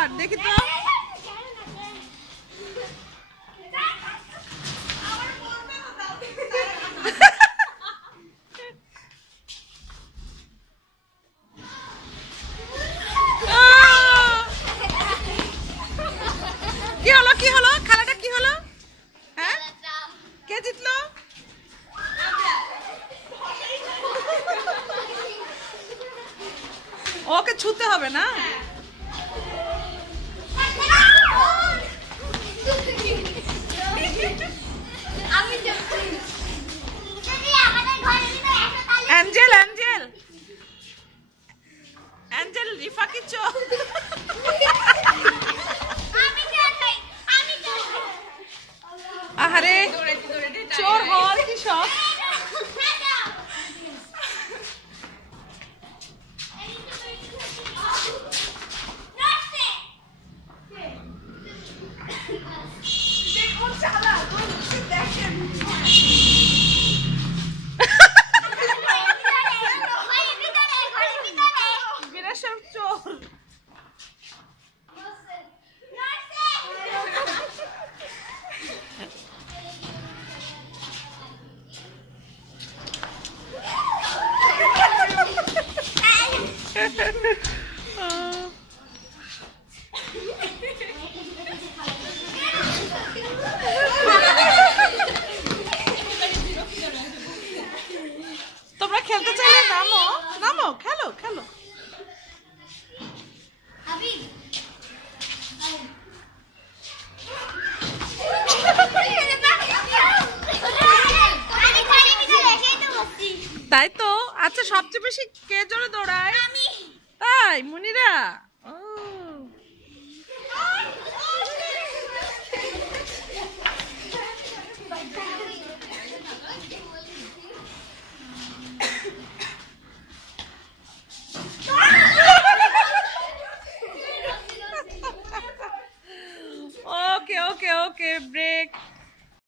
আবার দেখি তো। কি হলো কি হলো খেলাটা কি হলো? হ্যাঁ কে জিতলো? ওকে ছুতে হবে না? অ্যাঞ্জেল অ্যাঞ্জেল অ্যাঞ্জেল রিফা কি চোর? আহারে চোর হওয়ার কি শখ? চোর তোমরা খেলতে চাইলে নামো নামো খেলো খেলো। তাই তো। আচ্ছা সবচেয়ে বেশি কে জোরে দৌড়ায়? তাই মুনিরা?